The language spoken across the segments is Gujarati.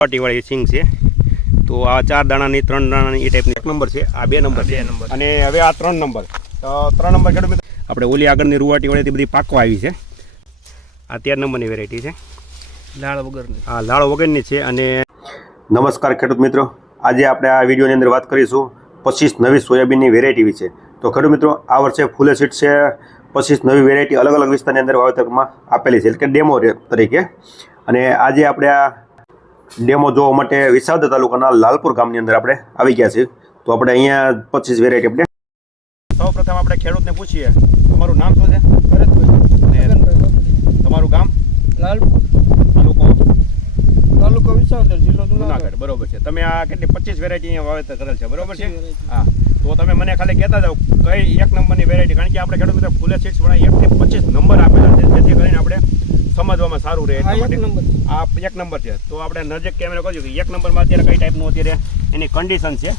પાટીવાળી સિંગ છે. તો આ 4 દાણાની 3 દાણાની એ ટાઈપની 1 નંબર છે. આ 2 નંબર છે અને હવે આ 3 નંબર. તો 3 નંબર ખેડૂત મિત્રો આપણે ઓલી આગળની રૂવાટીવાળી બધી પાકવા આવી છે. આ 13 નંબરની વેરાયટી છે, લાળ વગરની. આ લાળ વગરની છે. અને નમસ્કાર ખેડૂત મિત્રો, આજે આપણે આ વિડીયોની અંદર વાત કરીશું 25 નવી સોયાબીનની વેરાયટી વિશે. તો ખેડૂત મિત્રો, આ વર્ષે ફૂલે સીડ છે 25 નવી વેરાયટી અલગ અલગ વિસ્તારની અંદર વાવેતરમાં આપેલી છે, એટલે કે ડેમો તરીકે. અને આજે આપણે આ ડેમો જોવા માટે વિસાવદર તાલુકાના લાલપુર ગામની અંદર આપણે આવી ગયા છીએ. તો આપણે અહીંયા 25 વેરાયટી આપણે સૌ પ્રથમ આપણે ખેડૂતને પૂછીએ, તમારું નામ શું છે? ભરતભાઈ. તમારું ગામ? લાલપુર. તાલુકો વિસાવદર, જિલ્લો જુનાગઢ. બરોબર છે. તમે આ કેટલી 25 વેરાયટી અહીંયા વાવેતર કરેલ છે, બરોબર છે? હા. તો તમે મને ખાલી કહેતા જાઓ કઈ 1 નંબરની વેરાયટી, કારણ કે આપણે ખેડૂત મિત્રો ફૂલે સીડ્સ વાળા 1 થી 25 નંબર આપેલા છે, જેથી કરીને આપણે સમજવામાં સારું રહે. આ 1 નંબર છે. તો આપણે નજીક કેમેરા કહ્યું કે 1 નંબરમાં અત્યારે કઈ ટાઈપનું અત્યારે એની કન્ડિશન છે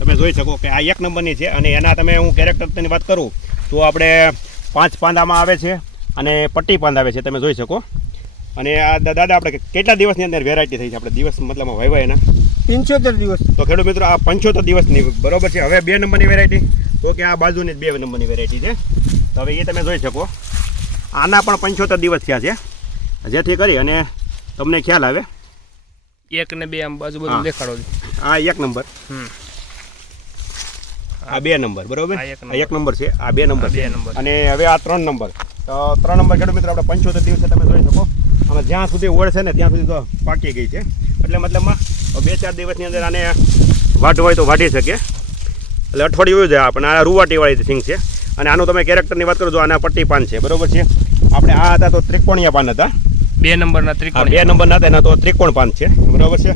તમે જોઈ શકો કે આ 1 નંબરની છે. અને એના તમે હું કેરેક્ટરની વાત કરું તો આપણે 5 પાંદામાં આવે છે અને પટ્ટી પાંદ આવે છે, તમે જોઈ શકો. અને આ દાદા આપણે કેટલા દિવસની અંદર વેરાયટી થઈ છે? આપણે દિવસ મતલબમાં વાવ્યા એના 75 દિવસ. તો ખેડૂત મિત્રો આ 75 દિવસની બરોબર છે. હવે 2 નંબરની વેરાયટી, તો કે આ બાજુની 2 નંબરની વેરાયટી છે. તો હવે એ તમે જોઈ શકો, આના પણ 75 દિવસ થયા છે, જેથી કરી અને તમને ખ્યાલ આવે. 1 ને 2 આમ બાજુ બધું દેખાડો. આ 1 નંબર, આ 2 નંબર, બરોબર. આ 1 નંબર છે, આ 2 નંબર છે. અને હવે આ 3 નંબર. તો 3 નંબર ખેડૂત મિત્રો આપણે 75 દિવસે તમે જોઈ શકો. અને જ્યાં સુધી ઓળ છે ને ત્યાં સુધી તો પાકી ગઈ છે, એટલે મતલબમાં 2-4 દિવસની અંદર આને વાઢ હોય તો વાઢી શકે, એટલે અઠવાડિયું જાય. આપણે આ રૂવાટીવાળી સિંગ છે. અને આનું તમે કેરેક્ટરની વાત કરો તો આના પટ્ટી પાન છે, બરોબર છે. આપણે આ હતા તો ત્રિકોણીયા પાન હતા, 2 નંબરના ત્રિકોણ. 2 નંબરના હતા એના તો ત્રિકોણ પાન છે, બરોબર છે.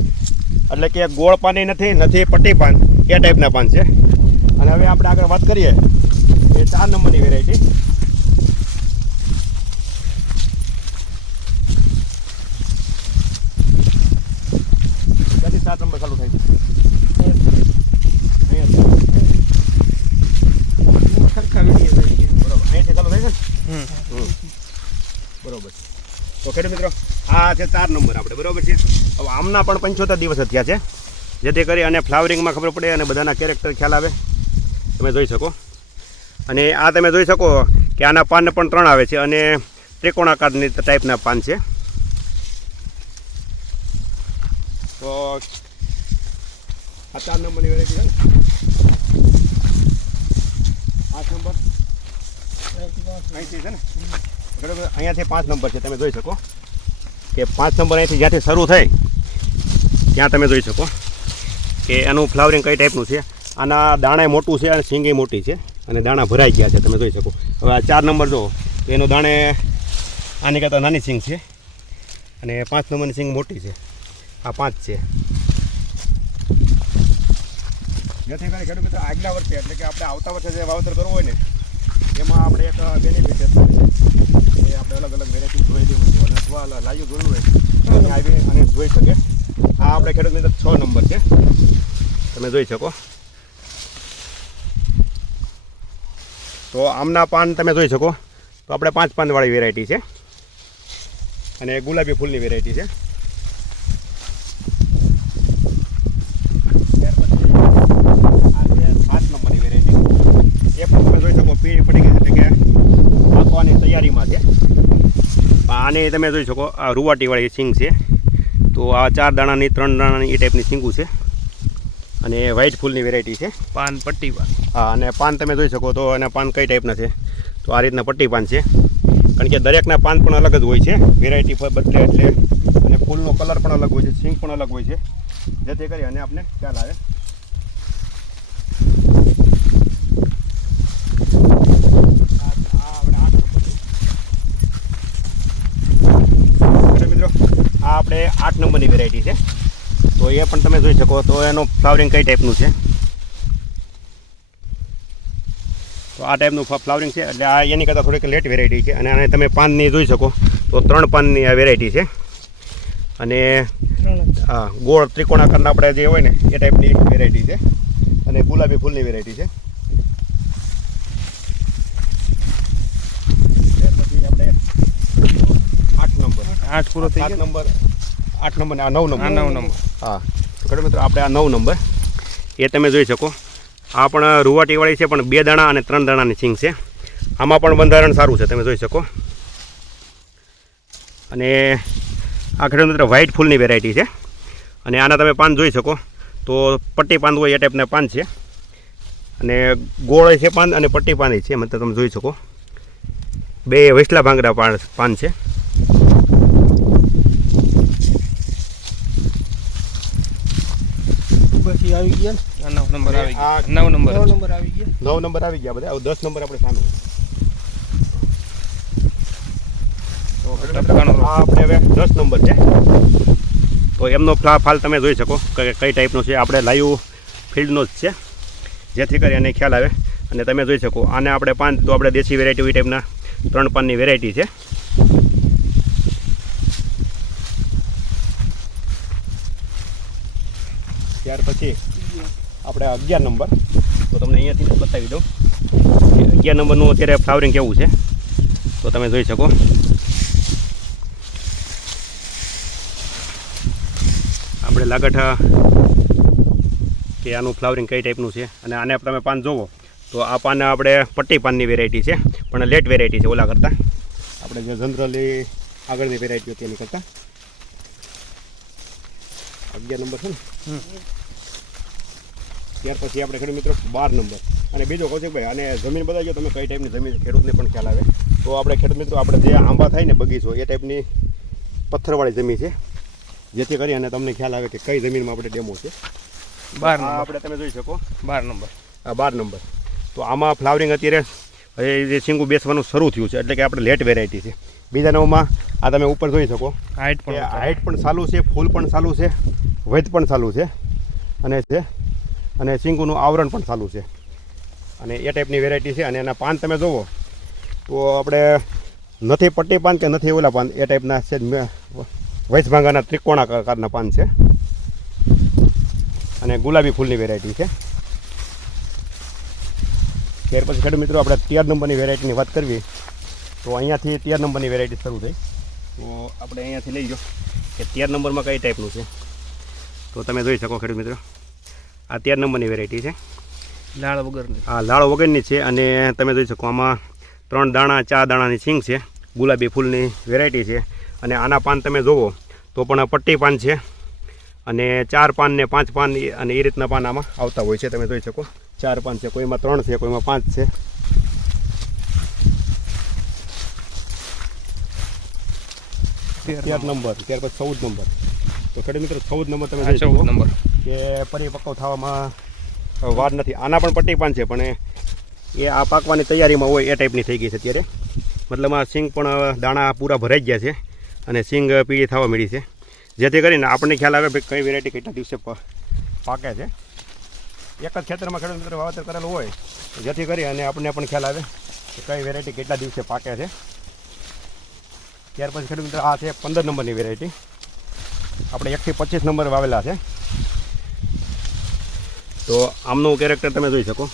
એટલે કે ગોળ પાન નથી પટ્ટી પાન, એ ટાઈપના પાન છે. અને હવે આપણે આગળ વાત કરીએ એ 4 નંબરની વેરાયટી. ક્યાંથી 7 નંબર ચાલુ થાય છે? બરોબર. તો ખેડૂત મિત્રો આ છે 4 નંબર આપણે, બરોબર છે. હવે આમના પણ 75 દિવસ થયા છે, જેથી કરી અને ફ્લાવરિંગમાં ખબર પડે અને બધાના કેરેક્ટર ખ્યાલ આવે, તમે જોઈ શકો. અને આ તમે જોઈ શકો કે આના પાન પણ 3 આવે છે અને ત્રિકોણાકારની ટાઈપના પાન છે. તો આ 4 નંબરની વેરાયટી છે ને, 8 નંબર અહીંથી છે ને, બરાબર. અહીંયાથી 5 નંબર છે, તમે જોઈ શકો કે 5 નંબર અહીંથી જ્યાંથી શરૂ થાય ત્યાં તમે જોઈ શકો કે એનું ફ્લાવરિંગ કઈ ટાઈપનું છે. આના દાણા મોટું છે અને સિંગી મોટી છે અને દાણા ભરાઈ ગયા છે, તમે જોઈ શકો. હવે આ 4 નંબર જો તો એનો દાણે આની કરતાં નાની સિંગ છે અને 5 નંબરની સિંગ મોટી છે. આ 5 છે, જેથી કરી ખેડૂત મિત્રો આગલા વર્ષે એટલે કે આપણે આવતા વર્ષે જે વાવેતર કરવું હોય ને એમાં આપણે એક બેનિફિટ છે એ આપણે અલગ અલગ વેરાયટી જોઈ દેવું છે. અને અથવા લાઈવ જોયું હોય તો આવી અને જોઈ શકે. આ આપણે ખેડૂત મિત્રો 6 નંબર છે, તમે જોઈ શકો. તો આમના પાન તમે જોઈ શકો તો આપણે 5 પાનવાળી વેરાયટી છે અને ગુલાબી ફૂલની વેરાયટી છે. ત્યાર પછી આ છે 7 નંબરની વેરાયટી, એ પણ તમે જોઈ શકો પીળી પડી ગઈ, એટલે કે પાકવાની તૈયારીમાં છે. આને તમે જોઈ શકો આ રૂવાટીવાળી સિંગ છે. તો આ 4 દાણાની 3 દાણાની એ ટાઈપની સિંગું છે અને વ્હાઇટ ફૂલની વેરાયટી છે. પાન પટ્ટી પાન. હા, અને પાન તમે જોઈ શકો તો એના પાન કઈ ટાઈપના છે? તો આ રીતના પટ્ટી પાન છે, કારણ કે દરેકના પાન પણ અલગ જ હોય છે, વેરાયટી બદલે એટલે. અને ફૂલનો કલર પણ અલગ હોય છે, સિંગ પણ અલગ હોય છે, જેથી કરી અને આપણે ખ્યાલ આવે. મિત્રો આ આપણે 8 નંબરની વેરાયટી છે. તો એ પણ તમે જોઈ શકો તો એનું ફ્લાવરિંગ કઈ ટાઈપનું છે? તો આ ટાઈપનું ફ્લાવરિંગ છે, એટલે આ એની કરતાં થોડીક લેટ વેરાયટી છે. અને આને તમે પાનની જોઈ શકો તો 3 પાનની આ વેરાયટી છે. અને હા, ગોળ ત્રિકોણાકારના આપણે જે હોય ને એ ટાઈપની વેરાયટી છે અને ગુલાબી ફૂલની વેરાયટી છે. ત્યાર પછી આપણે 8 નંબર 8 પૂરો થઈ 7 ગયો. નંબર 8 નંબર ને આ 9 આ નંબર 9 નંબર. હા તો ખેડૂત મિત્રો આપણે આ 9 નંબર એ તમે જોઈ શકો. આ પણ રૂવાટીવાળી છે, પણ 2 દાણા અને 3 દાણાની સિંગ છે. આમાં પણ બંધારણ સારું છે, તમે જોઈ શકો. અને આ ખેડૂત મિત્રો વ્હાઇટ ફૂલની વેરાયટી છે. અને આના તમે પાન જોઈ શકો તો પટ્ટી પાન હોય એ ટાઈપના પાન છે. અને ગોળ છે પાન અને પટ્ટી પાન છે, મતલબ તમે જોઈ શકો. 2 વૈસલા ભાંગડા પાન છે. પછી આવી ગયા ને 9 નંબર આવી ગયા. 9 નંબર આવી ગયા. 9 નંબર આવી ગયા બધા. હવે 10 નંબર આપણે સામે. આ આપણે હવે 10 નંબર છે. તો એમનો ફાલ તમે જોઈ શકો કે કઈ ટાઈપનો છે. આપણે લાઈવ ફિલ્ડનો જ છે, જેથી કરી એને ખ્યાલ આવે. અને તમે જોઈ શકો આને આપણે પાન તો આપણે દેશી વેરાયટી એ ટાઈપના 3 પાનની વેરાયટી છે. ત્યાર પછી આપણે 11 નંબર, તો તમને અહીંયાથી બતાવી દઉં કે 11 નંબરનું અત્યારે ફ્લાવરિંગ કેવું છે. તો તમે જોઈ શકો. આપણે લાગઠ કે આનું ફ્લાવરિંગ કઈ ટાઈપનું છે. અને આને તમે પાન જોવો તો આ પાન આપણે પટ્ટી પાનની વેરાયટી છે, પણ લેટ વેરાયટી છે ઓલા કરતાં. આપણે જે જનરલી આગળની વેરાયટી હતી એની કરતાં 11 નંબર છે ને. ત્યાર પછી આપણે ખેડૂત મિત્રો 12 નંબર. અને બીજો કૌશિકભાઈ આને જમીન બતાવજો તમે કઈ ટાઈપની જમીન, ખેડૂતને પણ ખ્યાલ આવે. તો આપણે ખેડૂત મિત્રો આપણે જે આંબા થાય ને બગીચો એ ટાઈપની પથ્થરવાળી જમીન છે, જેથી કરી અને તમને ખ્યાલ આવે કે કઈ જમીનમાં આપણે ડેમો છે. 12 નંબર આપણે તમે જોઈ શકો 12 નંબર. આ 12 નંબર. તો આમાં ફ્લાવરિંગ અત્યારે હવે જે સિંગું બેસવાનું શરૂ થયું છે, એટલે કે આપણે લેટ વેરાયટી છે. બીજા નંબરમાં આ તમે ઉપર જોઈ શકો હાઈટ કે પણ હાઈટ પણ સારું છે, ફૂલ પણ સારું છે, વેધ પણ સારું છે, અને સિંગુનું આવરણ પણ સારું છે. અને એ ટાઈપની વેરાયટી છે. અને એના પાન તમે જોવો તો આપણે નથી પટ્ટી પાન કે નથી ઓલા પાન, એ ટાઈપના છે. વૈસભાંગાના ત્રિકોણાકારના પાન છે. અને ગુલાબી ફૂલની વેરાયટી છે. ત્યાર પછી ખેડૂત મિત્રો આપણે 13 નંબરની વેરાયટીની વાત કરવી તો અહીંયાથી 13 નંબરની વેરાયટી શરૂ થઈ. તો આપણે અહીંયાથી લઈ જાઓ કે 13 નંબરમાં કઈ ટાઈપનું છે. તો તમે જોઈ શકો ખેડૂત મિત્રો આ 13 નંબરની વેરાયટી છે. લાળ વગરની. આ લાળ વગરની છે. અને તમે જોઈ શકો આમાં 3 દાણા 4 દાણાની સિંગ છે. ગુલાબી ફૂલની વેરાયટી છે. અને આના પાન તમે જોવો તો પણ પટ્ટી પાન છે. અને 4 પાન ને 5 પાન અને એ રીતના પાન આમાં આવતા હોય છે. તમે જોઈ શકો 4 પાન છે, કોઈમાં 3 છે, કોઈમાં 5 છે. ત્યાર નંબર, ત્યાર પછી 14 નંબર. તો ખેડૂત મિત્રો 14 નંબર તમે જોઈ શકો 14 નંબર કે પરિપક્વ થવામાં વાર નથી. આના પણ પટ્ટી પાન છે, પણ એ આ પાકવાની તૈયારીમાં હોય એ ટાઈપની થઈ ગઈ છે અત્યારે. મતલબ આ સિંગ પણ દાણા પૂરા ભરાઈ ગયા છે અને સિંગ પીળી થવા મળી છે, જેથી કરીને આપણને ખ્યાલ આવે કે કઈ વેરાયટી કેટલા દિવસે પાકે છે. એક જ ખેતરમાં ખેડૂત મિત્રો વાવેતર કરેલું હોય, જેથી કરી અને આપણને પણ ખ્યાલ આવે કે કઈ વેરાયટી કેટલા દિવસે પાકે છે. ત્યાર પછી ખેડૂત મિત્રો આ છે 15 નંબરની વેરાયટી. આપણે 1 થી 25 નંબર વાવેલા છે. તો આમનું કેરેક્ટર તમે જોઈ શકો.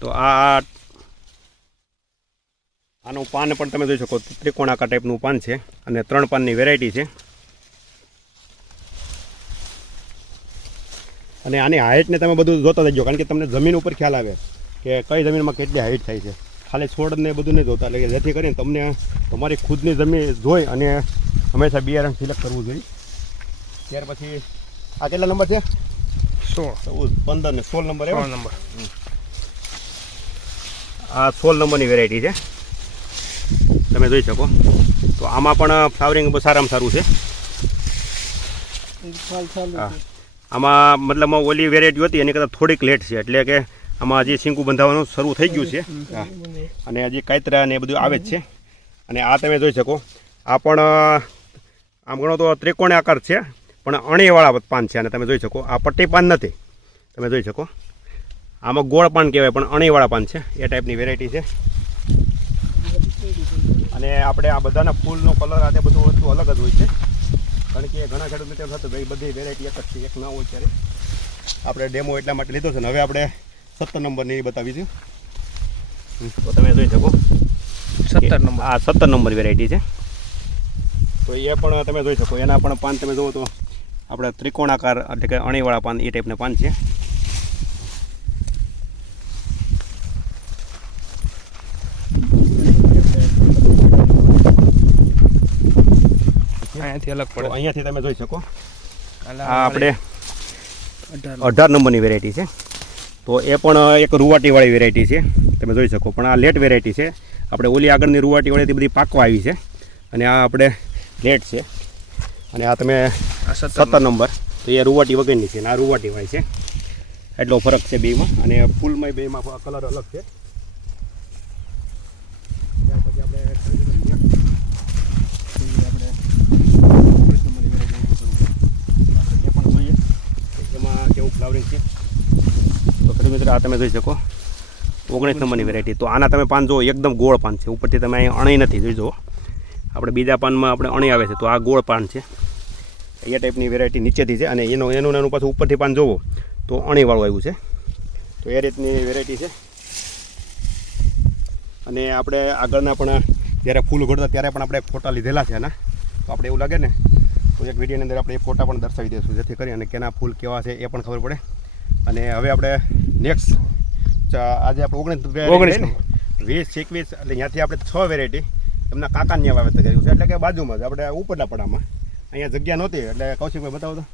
તો આનું પાન પણ તમે જોઈ શકો ત્રિકોણાકાર ટાઈપનું પાન છે. અને 3 પાનની વેરાયટી છે. અને આની હાઇટને તમે બધું જોતા જજો, કારણ કે તમને જમીન ઉપર ખ્યાલ આવે કે કઈ જમીનમાં કેટલી હાઇટ થાય છે. ખાલી છોડને બધું નહીં જોતા, એટલે કે જેથી કરીને તમને તમારી ખુદની જમીન જોઈ અને હંમેશા બિયારણ સિલેક્ટ કરવું જોઈએ. ત્યાર પછી આ કેટલા નંબર છે? 16, 15 ને 16 નંબર. 16 નંબર. આ 16 નંબરની વેરાયટી છે, તમે જોઈ શકો. તો આમાં પણ ફ્લાવરિંગ સારામાં સારું છે. આમાં મતલબ ઓલી વેરાયટી હતી એની કરતાં થોડીક લેટ છે, એટલે કે આમાં હજી સિંકું બંધાવવાનું શરૂ થઈ ગયું છે. અને હજી કાયતરા ને એ બધું આવે જ છે. અને આ તમે જોઈ શકો આ પણ આમ ગણો તો ત્રિકોણી આકાર છે, પણ અણીવાળા પાન છે. અને તમે જોઈ શકો આ પટ્ટી પાન નથી, તમે જોઈ શકો. આમાં ગોળ પાન કહેવાય, પણ અણીવાળા પાન છે. એ ટાઈપની વેરાયટી છે. અને આપણે આ બધાના ફૂલનો કલર આ બધું વસ્તુ અલગ જ હોય છે, કારણ કે ઘણા ખેડૂત મિત્રો થતું ભાઈ બધી વેરાયટી એક જ છે, એક ના હોય ત્યારે આપણે ડેમો એટલા માટે લીધો છે. ને હવે આપણે 17 નંબરની બતાવીશું. તો તમે જોઈ શકો 17 નંબર. આ 17 નંબર વેરાયટી છે. તો એ પણ તમે જોઈ શકો, એના પણ પાન તમે જુઓ તો આપણે ત્રિકોણાકાર એટલે કે અણીવાળા પાન એ ટાઈપના પાન છે. અહીંયાથી અલગ તો પડે. અહીંયાથી તમે જોઈ શકો આ આ આપણે 18 18 નંબરની વેરાયટી છે. તો એ પણ એક રૂવાટીવાળી વેરાયટી છે, તમે જોઈ શકો. પણ આ લેટ વેરાયટી છે. આપણે ઓલી આગળની રૂવાટીવાળીથી બધી પાકવા આવી છે, અને આ આપણે લેટ છે. અને આ તમે આ 17 નંબર, તો એ રૂવાટી વગરની છે, અને આ રૂવાટીવાળી છે. એટલો ફરક છે બેમાં. અને ફૂલમાં બેમાં કલર અલગ છે. ત્યાર પછી આપણે એમાં કેવું ફ્લાવરિંગ છે. તો ખેડૂત મિત્રો આ તમે જોઈ શકો 19 નંબરની વેરાયટી. તો આના તમે પાન જુઓ, એકદમ ગોળ પાન છે. ઉપરથી તમે અહીં અણી નથી જોઈ જુઓ. આપણે બીજા પાનમાં આપણે અણી આવે છે, તો આ ગોળ પાન છે. એ ટાઈપની વેરાયટી નીચેથી છે, અને એનું પાછું ઉપરથી પાન જોવો તો અણીવાળું આવ્યું છે. તો એ રીતની વેરાયટી છે. અને આપણે આગળના પણ જ્યારે ફૂલ ઘડતા ત્યારે પણ આપણે ફોટા લીધેલા છે એના. તો આપણે એવું લાગે ને તો એક વિડીયોની અંદર આપણે એ ફોટા પણ દર્શાવી દઈશું, જેથી કરી અને કેના ફૂલ કેવા છે એ પણ ખબર પડે. અને હવે આપણે નેક્સ્ટ આજે આપણે 19 20 21 એટલે ત્યાંથી આપણે 6 વેરાયટી એમના કાકાને વાવેતર કર્યું છે. એટલે કે બાજુમાં જ આપણે ઉપરના પડામાં અહીંયા જગ્યા નહોતી, એટલે કૌશિકભાઈ બતાવો તો.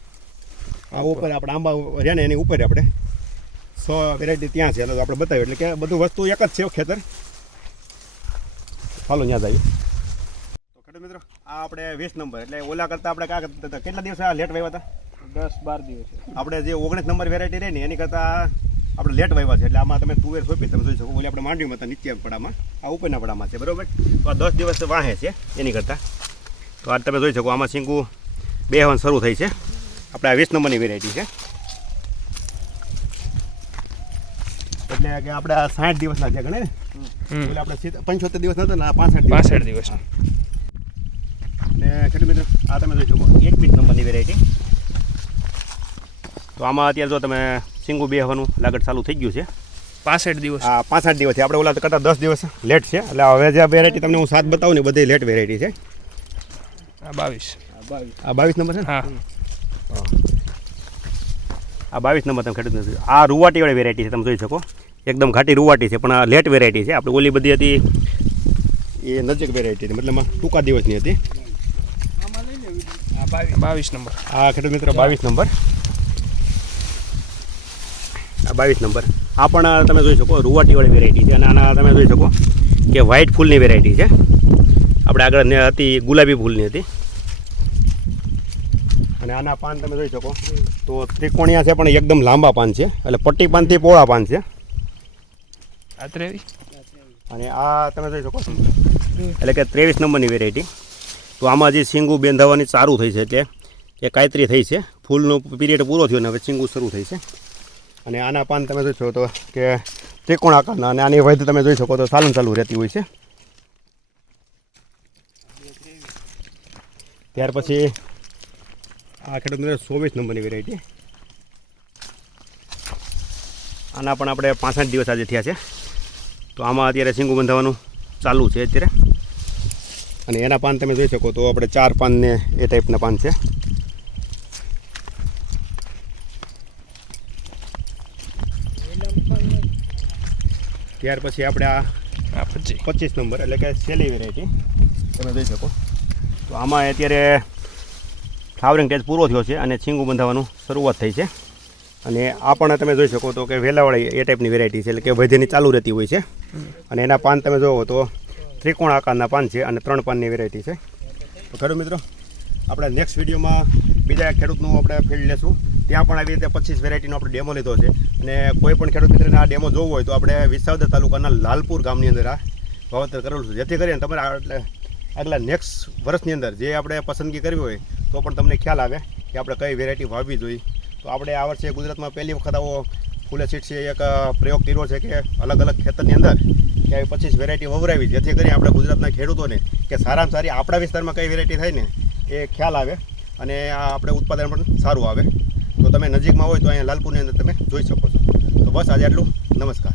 આ ઉપર આપણે આંબા રહ્યા ને એની ઉપર આપણે 100 વેરાયટી ત્યાં છે, એટલે આપણે બતાવ્યું. એટલે કે બધું વસ્તુ એક જ છે ખેતર. ચાલો ત્યાં જઈએ. તો ખેડૂત મિત્રો આ આપણે 20 નંબર, એટલે ઓલા કરતાં આપણે કેટલા દિવસ લેટ વાવ્યા હતા? 10-12 દિવસ. આપણે જે 19 નંબર વેરાયટી રહી ને એની કરતાં આપણે લેટ વાવ્યા છે. એટલે આમાં તમે તુવેર સોંપી તમે જોઈ શકો. ઓલી આપણે માંડવીમાં હતા નીચે પડામાં, આ ઉપરના પડામાં છે, બરાબર. તો આ 10 દિવસ વાહે છે એની કરતાં. તો આ તમે જોઈ શકો આમાં સિંગુ બેહવાનું શરૂ થઈ છે. આપણે આ 20 નંબરની વેરાયટી છે. એટલે કે આપણે આ 60 દિવસના છે ગણે ને. એટલે આપણે 75 દિવસ નહોતા ને, આ 65 દિવસ. અને ખેડૂત મિત્રો આ તમે જોઈ શકો 21 નંબરની વેરાયટી. તો આમાં અત્યારે જો તમે સિંગુ બેહવાનું લાગત ચાલુ થઈ ગયું છે. 65 દિવસ. હા 65 દિવસથી આપણે ઓલા કરતાં 10 દિવસ લેટ છે. એટલે હવે જે વેરાયટી તમને હું 7 બતાવું ને બધી લેટ વેરાયટી છે. આ 22. આ 22 નંબર છે ને? હા. આ 22 નંબર તમે ખેડૂત મિત્રો. આ રૂવાટીવાળી વેરાયટી છે, તમે જોઈ શકો. એકદમ ઘાટી રૂવાટી છે, પણ આ લેટ વેરાયટી છે. આપણે ઓલી બધી હતી એ નજીક વેરાયટી હતી, મતલબ ટૂંકા દિવસની હતી. આ 22 નંબર. આ ખેડૂત મિત્રો 22 નંબર. આ 22 નંબર. આ પણ તમે જોઈ શકો રૂવાટીવાળી વેરાયટી છે. અને આના તમે જોઈ શકો કે વ્હાઇટ ફૂલની વેરાયટી છે. આપણે આગળ હતી ગુલાબી ફૂલની હતી. અને આના પાન તમે જોઈ શકો તો ત્રિકોણિયા છે, પણ એકદમ લાંબા પાન છે. એટલે પટ્ટી પાનથી પોળા પાન છે. આ 23. અને આ તમે જોઈ શકો એટલે કે 23 નંબરની વેરાયટી. તો આમાં જે સિંગુ બેંધાવાની ચાલુ થઈ છે, એટલે કે કાયતરી થઈ છે. ફૂલનો પીરિયડ પૂરો થયો ને હવે સિંગુ શરૂ થઈ છે. અને આના પાન તમે જોઈ શકો તો કે ત્રિકોણ આકારના, અને આની વધ તમે જોઈ શકો તો ચાલુ રહેતી હોય છે. ત્યાર પછી આ ખેડૂત મિત્રો 24 નંબરની વેરાયટી. આના પણ આપણે 65 દિવસ આજે થયા છે. તો આમાં અત્યારે સિંગુ બંધાવવાનું ચાલુ છે અત્યારે. અને એના પાન તમે જોઈ શકો તો આપણે 4 પાન ને એ ટાઈપના પાન છે. ત્યાર પછી આપણે આ 25 નંબર એટલે કે સેલી વેરાયટી તમે જોઈ શકો. તો આમાં અત્યારે ફ્લાવરિંગ સ્ટેજ પૂરો થયો છે અને સિંગુ બંધાવવાનું શરૂઆત થઈ છે. અને આ પણ તમે જોઈ શકો તો કે વેલાવાળી એ ટાઈપની વેરાયટી છે, એટલે કે વધેની ચાલુ રહેતી હોય છે. અને એના પાન તમે જોવો તો ત્રિકોણ આકારના પાન છે, અને 3 પાનની વેરાયટી છે. તો ખેડૂત મિત્રો આપણે નેક્સ્ટ વિડીયોમાં બીજા ખેડૂતનું આપણે ફિલ્ડ લેશું. ત્યાં પણ આવી રીતે 25 વેરાયટીનો આપણે ડેમો લીધો છે. અને કોઈ પણ ખેડૂત મિત્રને આ ડેમો જોવો હોય તો આપણે વિસાવદર તાલુકાના લાલપુર ગામની અંદર આ વાવેતર કરેલું છે, જેથી કરીને તમારે આગલા નેક્સ્ટ વર્ષની અંદર જે આપણે પસંદગી કરવી હોય તો પણ તમને ખ્યાલ આવે કે આપણે કઈ વેરાયટી વાવવી જોઈએ. તો આપણે આ વર્ષે ગુજરાતમાં પહેલી વખત આવો ફૂલે સીડ્સે એક પ્રયોગ કર્યો છે કે અલગ અલગ ખેતરની અંદર કે આવી 25 વેરાયટી વવરાવી, જેથી કરીને આપણે ગુજરાતના ખેડૂતોને કે સારામાં સારી આપણા વિસ્તારમાં કઈ વેરાયટી થાય ને એ ખ્યાલ આવે અને આ આપણે ઉત્પાદન પણ સારું આવે. તો તમે નજીકમાં હોય તો અહીંયા લાલપુરની અંદર તમે જોઈ શકો છો. તો બસ આજે આટલું. નમસ્કાર.